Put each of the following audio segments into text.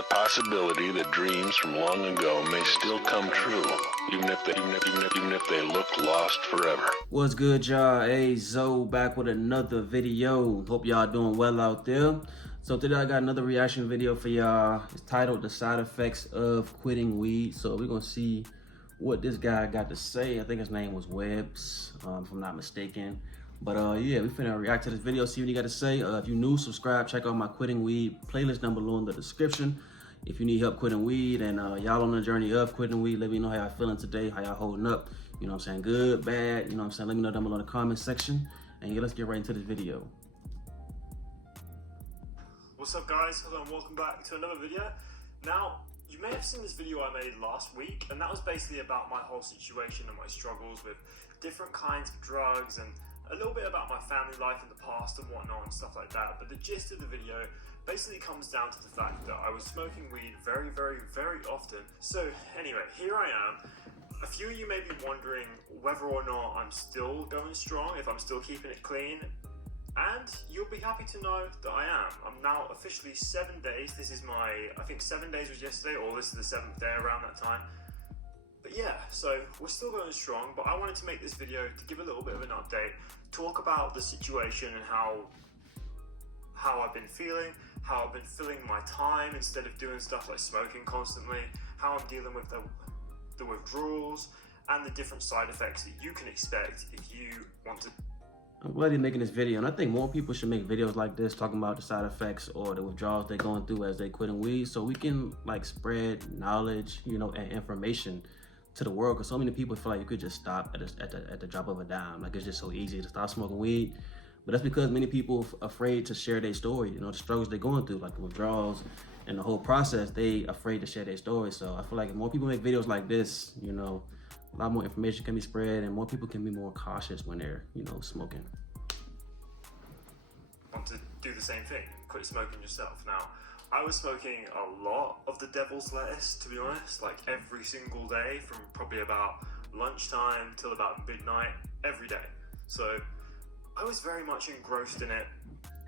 the possibility that dreams from long ago may still come true, even if they look lost forever. What's good, y'all? Ayezo back with another video. Hope y'all doing well out there. So today I got another reaction video for y'all. It's titled "The Side Effects of Quitting Weed." So we're gonna see what this guy got to say. I think his name was Webbs, if I'm not mistaken. But yeah, we finna react to this video, see what he got to say. If you new, subscribe, check out my Quitting Weed playlist down below in the description. If you need help quitting weed and y'all on the journey of quitting weed, let me know how y'all feeling today, how y'all holding up. You know what I'm saying? Good, bad, you know what I'm saying? Let me know down below in the comment section. And yeah, let's get right into this video. What's up, guys? Hello and welcome back to another video. Now, you may have seen this video I made last week, and that was basically about my whole situation and my struggles with different kinds of drugs and a little bit about my family life in the past and whatnot and stuff like that. But the gist of the video basically comes down to the fact that I was smoking weed very, very, very often. So anyway, here I am. A few of you may be wondering whether or not I'm still going strong, if I'm still keeping it clean. And you'll be happy to know that I am. I'm now officially 7 days. This is my, I think 7 days was yesterday, or this is the 7th day around that time. But yeah, so we're still going strong, but I wanted to make this video to give a little bit of an update, talk about the situation and how I've been feeling, how I've been filling my time instead of doing stuff like smoking constantly, how I'm dealing with the withdrawals, and the different side effects that you can expect if you want to. I'm glad you're making this video, and I think more people should make videos like this talking about the side effects or the withdrawals they're going through as they quitting weed, so we can like spread knowledge, you know, and information to the world, because so many people feel like you could just stop at the drop of a dime. Like, it's just so easy to stop smoking weed. But that's because many people are afraid to share their story, you know, the struggles they're going through, like the withdrawals and the whole process. They afraid to share their story. So I feel like if more people make videos like this, you know, a lot more information can be spread and more people can be more cautious when they're, you know, smoking. Want to do the same thing, quit smoking yourself. Now, I was smoking a lot of the devil's lettuce, to be honest, like every single day from probably about lunchtime till about midnight every day. So I was very much engrossed in it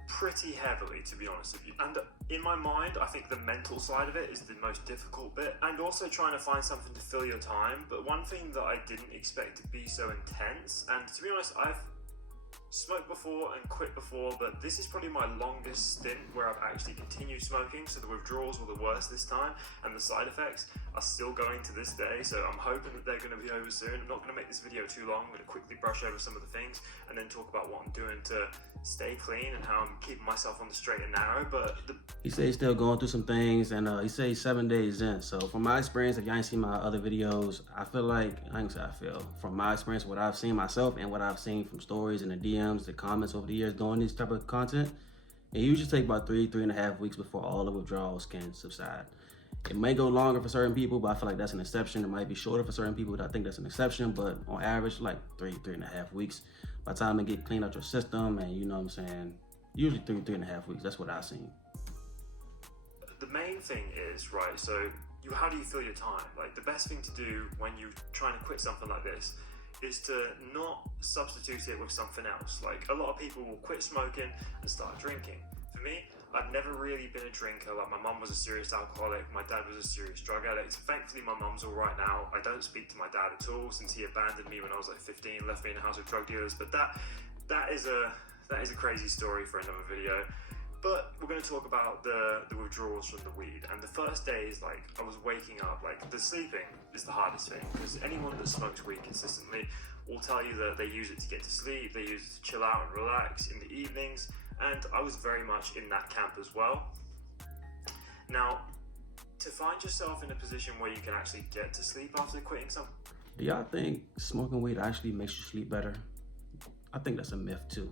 pretty heavily, to be honest with you. And in my mind, I think the mental side of it is the most difficult bit, and also trying to find something to fill your time. But one thing that I didn't expect to be so intense, and to be honest, I've smoked before and quit before, but this is probably my longest stint where I've actually continued smoking. So the withdrawals were the worst this time, and the side effects are still going to this day. So I'm hoping that they're going to be over soon. I'm not going to make this video too long. I'm going to quickly brush over some of the things and then talk about what I'm doing to stay clean and how I'm keeping myself on the straight and narrow. But he said he's still going through some things, and he said he's 7 days in. So from my experience, if y'all ain't seen my other videos, I feel like, I ain't say I feel, from my experience, what I've seen myself and what I've seen from stories and the DMs, the comments over the years doing this type of content, it usually take about 3.5 weeks before all the withdrawals can subside. It may go longer for certain people, but I feel like that's an exception. It might be shorter for certain people, but I think that's an exception. But on average, like 3.5 weeks. By the time it get cleaned out your system, and you know what I'm saying, usually 3.5 weeks. That's what I've seen. The main thing is, right, so how do you fill your time? Like, the best thing to do when you're trying to quit something like this is to not substitute it with something else. Like, a lot of people will quit smoking and start drinking. For me, I've never really been a drinker. Like, my mum was a serious alcoholic, my dad was a serious drug addict. Thankfully, my mum's all right now. I don't speak to my dad at all since he abandoned me when I was like 15, left me in a house of drug dealers. But that is a crazy story for another video. But we're going to talk about the withdrawals from the weed. And the first day is like, I was waking up, like the sleeping is the hardest thing, because anyone that smokes weed consistently will tell you that they use it to get to sleep, they use it to chill out and relax in the evenings. And I was very much in that camp as well. Now, to find yourself in a position where you can actually get to sleep after quitting something. Do y'all think smoking weed actually makes you sleep better? I think that's a myth too.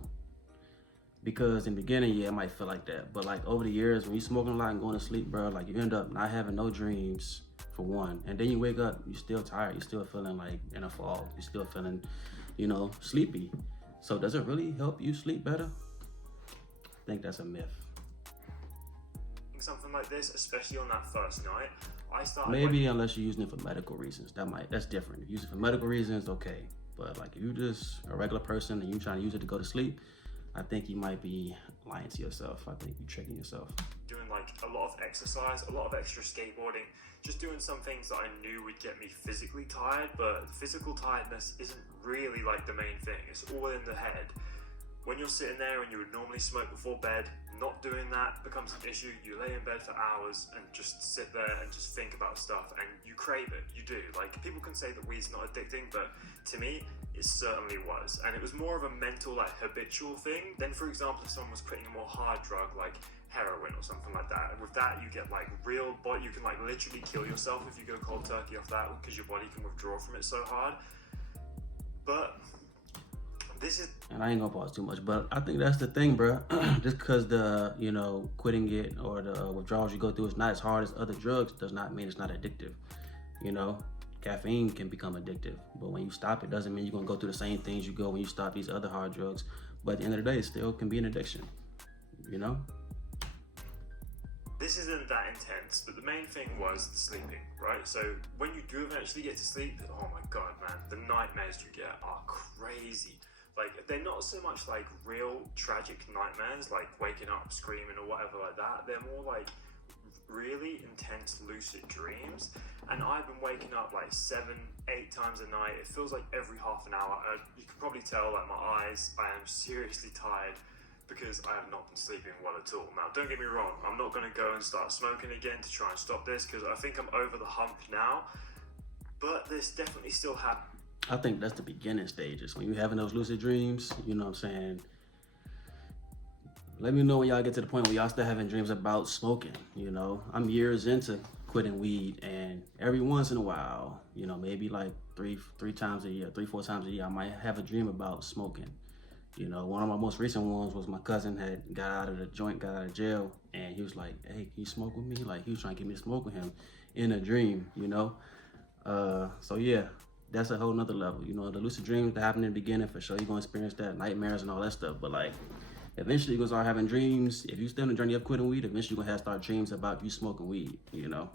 Because in the beginning, yeah, it might feel like that. But like over the years, when you're smoking a lot and going to sleep, bro, like you end up not having no dreams, for one. And then you wake up, you're still tired. You're still feeling like in a fog. You're still feeling, you know, sleepy. So does it really help you sleep better? I think that's a myth. Something like this, especially on that first night, I started... Maybe unless you're using it for medical reasons. That's different. If you use it for medical reasons, okay. But like if you're just a regular person and you're trying to use it to go to sleep, I think you might be lying to yourself. I think you're tricking yourself. Doing like a lot of exercise, a lot of extra skateboarding, just doing some things that I knew would get me physically tired, but physical tiredness isn't really like the main thing. It's all in the head. When you're sitting there and you would normally smoke before bed, not doing that becomes an issue. You lay in bed for hours and just sit there and just think about stuff, and you crave it. You do. Like, people can say that weed's not addicting, but to me, it certainly was. And it was more of a mental, like, habitual thing than, for example, if someone was quitting a more hard drug like heroin or something like that. And with that, you get like real body, you can like literally kill yourself if you go cold turkey off that, because your body can withdraw from it so hard. But this is, and I ain't gonna pause too much, but I think that's the thing, bro. Just because the, you know, quitting it or the withdrawals you go through is not as hard as other drugs does not mean it's not addictive. You know, caffeine can become addictive, but when you stop, it doesn't mean you're gonna go through the same things you go when you stop these other hard drugs. But at the end of the day, it still can be an addiction, you know? this isn't that intense, but the main thing was the sleeping, right? So when you do eventually get to sleep, oh my God, man, the nightmares you get are crazy. Like, they're not so much like real tragic nightmares, like waking up screaming or whatever like that. They're more like really intense lucid dreams. And I've been waking up like 7, 8 times a night. It feels like every half an hour. You can probably tell, like, my eyes, I am seriously tired because I have not been sleeping well at all. Now, don't get me wrong, I'm not going to go and start smoking again to try and stop this, because I think I'm over the hump now. But this definitely still happens. I think that's the beginning stages. When you're having those lucid dreams, you know what I'm saying? Let me know when y'all get to the point where y'all still having dreams about smoking, you know? I'm years into quitting weed, and every once in a while, you know, maybe like three, 4 times a year, I might have a dream about smoking. You know, one of my most recent ones was my cousin had got out of jail, and he was like, hey, can you smoke with me? Like, he was trying to get me to smoke with him in a dream, you know? So yeah, that's a whole nother level. You know, the lucid dreams that happen in the beginning, for sure, you're gonna experience that, nightmares and all that stuff, but like, eventually you're gonna start having dreams. If you still on the journey of quitting weed, eventually you're gonna have to start dreams about you smoking weed, you know?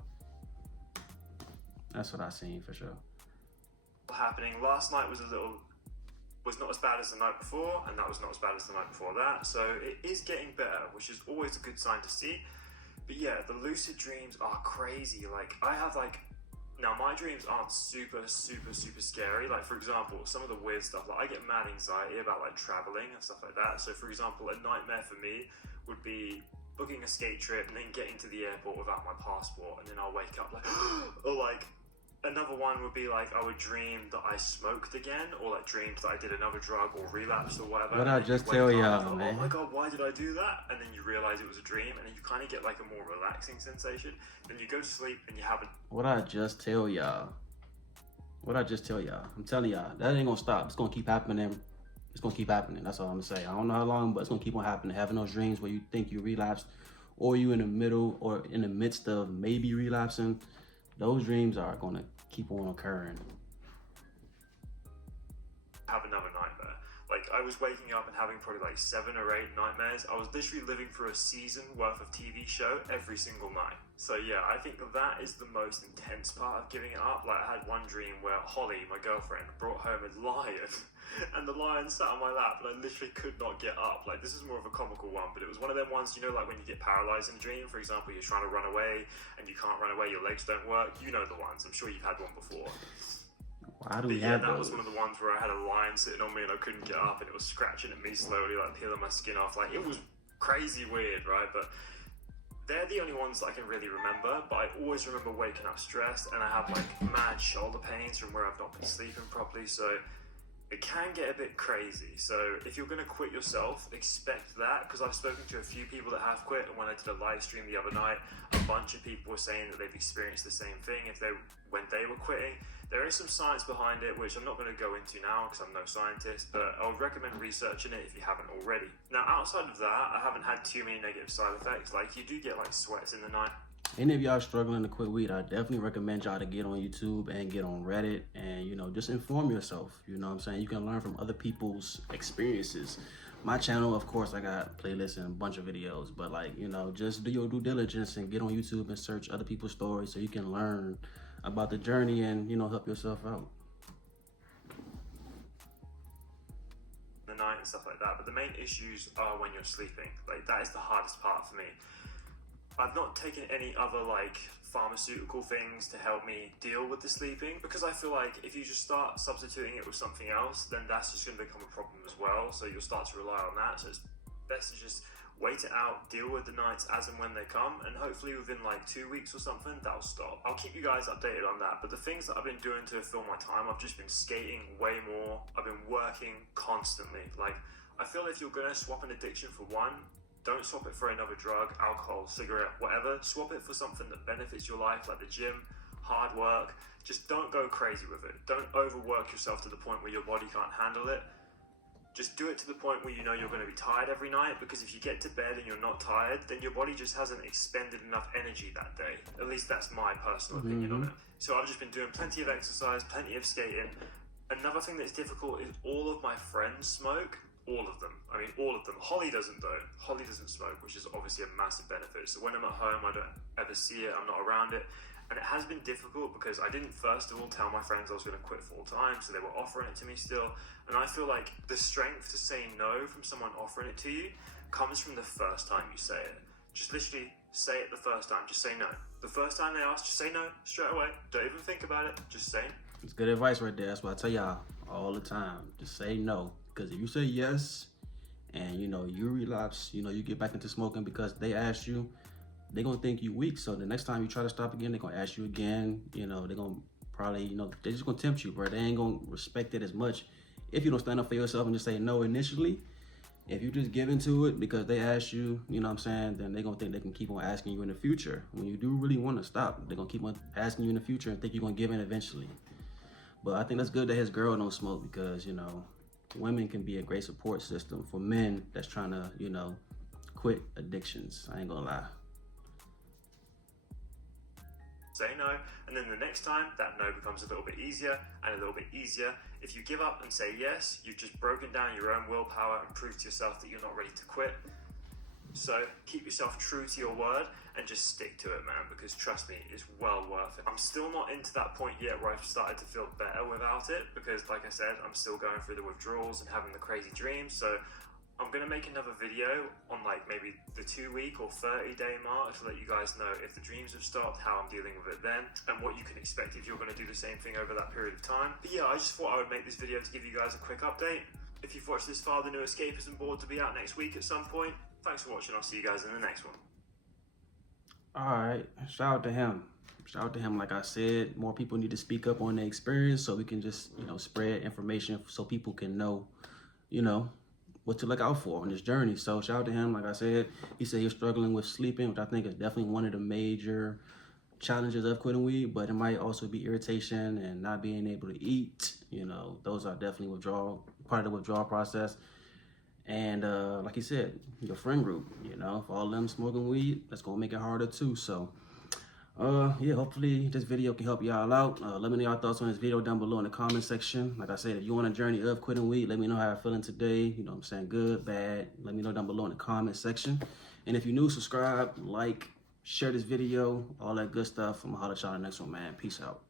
That's what I seen, for sure. Happening last night was not as bad as the night before, and that was not as bad as the night before that. So it is getting better, which is always a good sign to see. But yeah, the lucid dreams are crazy. Like, I have like, now my dreams aren't super scary. Like, for example, some of the weird stuff, like I get mad anxiety about like traveling and stuff like that. So for example, a nightmare for me would be booking a skate trip and then getting to the airport without my passport, and then I'll wake up like, or like, another one would be like, I would dream that I smoked again, or like dreamed that I did another drug or relapsed or whatever. What I just tell y'all, man. Oh my God, why did I do that? And then you realize it was a dream, and then you kind of get like a more relaxing sensation. Then you go to sleep and you have a... What I just tell y'all. I'm telling y'all, that ain't gonna stop. It's gonna keep happening. It's gonna keep happening. That's all I'm gonna say. I don't know how long, but it's gonna keep on happening. Having those dreams where you think you relapsed, or you in the middle or in the midst of maybe relapsing, those dreams are gonna keep on occurring. Have another nightmare. Like, I was waking up and having probably like 7 or 8 nightmares. I was literally living through a season worth of TV show every single night. So yeah, I think that is the most intense part of giving it up. Like, I had one dream where Holly, my girlfriend, brought home a lion, and the lion sat on my lap, and I literally could not get up. Like, this is more of a comical one, but it was one of them ones, you know, like when you get paralyzed in a dream, for example, you're trying to run away and you can't run away, your legs don't work. You know the ones. I'm sure you've had one before. Why do we have that those? was one of the ones where I had a lion sitting on me and I couldn't get up, and it was scratching at me slowly, like peeling my skin off. Like, it was crazy weird, right? But they're the only ones that I can really remember. But I always remember waking up stressed, and I have like mad shoulder pains from where I've not been sleeping properly. So it can get a bit crazy. So if you're going to quit yourself, expect that, because I've spoken to a few people that have quit, and when I did a live stream the other night, a bunch of people were saying that they've experienced the same thing when they were quitting. There is some science behind it, which I'm not going to go into now because I'm no scientist, but I would recommend researching it if you haven't already. Now, outside of that, I haven't had too many negative side effects. Like, you do get like sweats in the night. Any of y'all struggling to quit weed, I definitely recommend y'all to get on YouTube and get on Reddit and, you know, just inform yourself. You know what I'm saying? You can learn from other people's experiences. My channel, of course, I got playlists and a bunch of videos, but like, you know, just do your due diligence and get on YouTube and search other people's stories so you can learn about the journey and, you know, help yourself out. The night, and stuff like that, but the main issues are when you're sleeping. Like, that is the hardest part for me. I've not taken any other like pharmaceutical things to help me deal with the sleeping, because I feel like if you just start substituting it with something else, then that's just going to become a problem as well. So you'll start to rely on that. So it's best to just wait it out, deal with the nights as and when they come, and hopefully within like 2 weeks or something, that'll stop. I'll keep you guys updated on that. But the things that I've been doing to fill my time, I've just been skating way more. I've been working constantly. Like, I feel if you're going to swap an addiction for one, don't swap it for another drug, alcohol, cigarette, whatever. Swap it for something that benefits your life, like the gym, hard work. Just don't go crazy with it. Don't overwork yourself to the point where your body can't handle it. Just do it to the point where you know you're going to be tired every night, because if you get to bed and you're not tired, then your body just hasn't expended enough energy that day. At least that's my personal opinion on it. So I've just been doing plenty of exercise, plenty of skating. Another thing that's difficult is all of my friends smoke. All of them. I mean, all of them. Holly doesn't though. Holly doesn't smoke, which is obviously a massive benefit. So when I'm at home, I don't ever see it. I'm not around it. And it has been difficult because I didn't first of all tell my friends I was going to quit full time, so they were offering it to me still. And I feel like the strength to say no from someone offering it to you comes from the first time you say it. Just literally say it the first time. Just say no. The first time they ask, just say no straight away. Don't even think about it. Just say. It's good advice right there. That's what I tell y'all all the time. Just say no. Because if you say yes and, you know, you relapse, you know, you get back into smoking because they asked you, they're going to think you weak. So the next time you try to stop again, they're going to ask you again. You know, they're going to probably, you know, they're just going to tempt you, bro. They ain't going to respect it as much if you don't stand up for yourself and just say no initially. If you just give into it because they asked you, you know what I'm saying, then they're going to think they can keep on asking you in the future. When you do really want to stop, they're going to keep on asking you in the future and think you're going to give in eventually. But I think that's good that his girl don't smoke because, you know, women can be a great support system for men that's trying to, you know, quit addictions. I ain't gonna lie. Say no, and then the next time that no becomes a little bit easier and a little bit easier. If you give up and say yes, you've just broken down your own willpower and proved to yourself that you're not ready to quit. So keep yourself true to your word and just stick to it, man, because trust me, it's well worth it. I'm still not into that point yet where I've started to feel better without it, because like I said, I'm still going through the withdrawals and having the crazy dreams. So I'm gonna make another video on like maybe the 2 week or 30-day mark to let you guys know if the dreams have stopped, how I'm dealing with it then, and what you can expect if you're gonna do the same thing over that period of time. But yeah, I just thought I would make this video to give you guys a quick update. If you've watched this far, the new Escapism board to be out next week at some point. Thanks for watching. I'll see you guys in the next one. All right, shout out to him. Shout out to him. Like I said, more people need to speak up on their experience so we can just, you know, spread information so people can know, you know, what to look out for on this journey. So shout out to him. Like I said, he said he was struggling with sleeping, which I think is definitely one of the major challenges of quitting weed, but it might also be irritation and not being able to eat. You know, those are definitely part of the withdrawal process. And like he said, your friend group, you know, for all them smoking weed, that's gonna make it harder too. So yeah, hopefully this video can help y'all out. Let me know your thoughts on this video down below in the comment section. Like I said, if you're on a journey of quitting weed, let me know how you're feeling today. You know what I'm saying? Good, bad. Let me know down below in the comment section. And if you're new, subscribe, like, share this video, all that good stuff. I'm gonna holler at y'all in the next one, man. Peace out.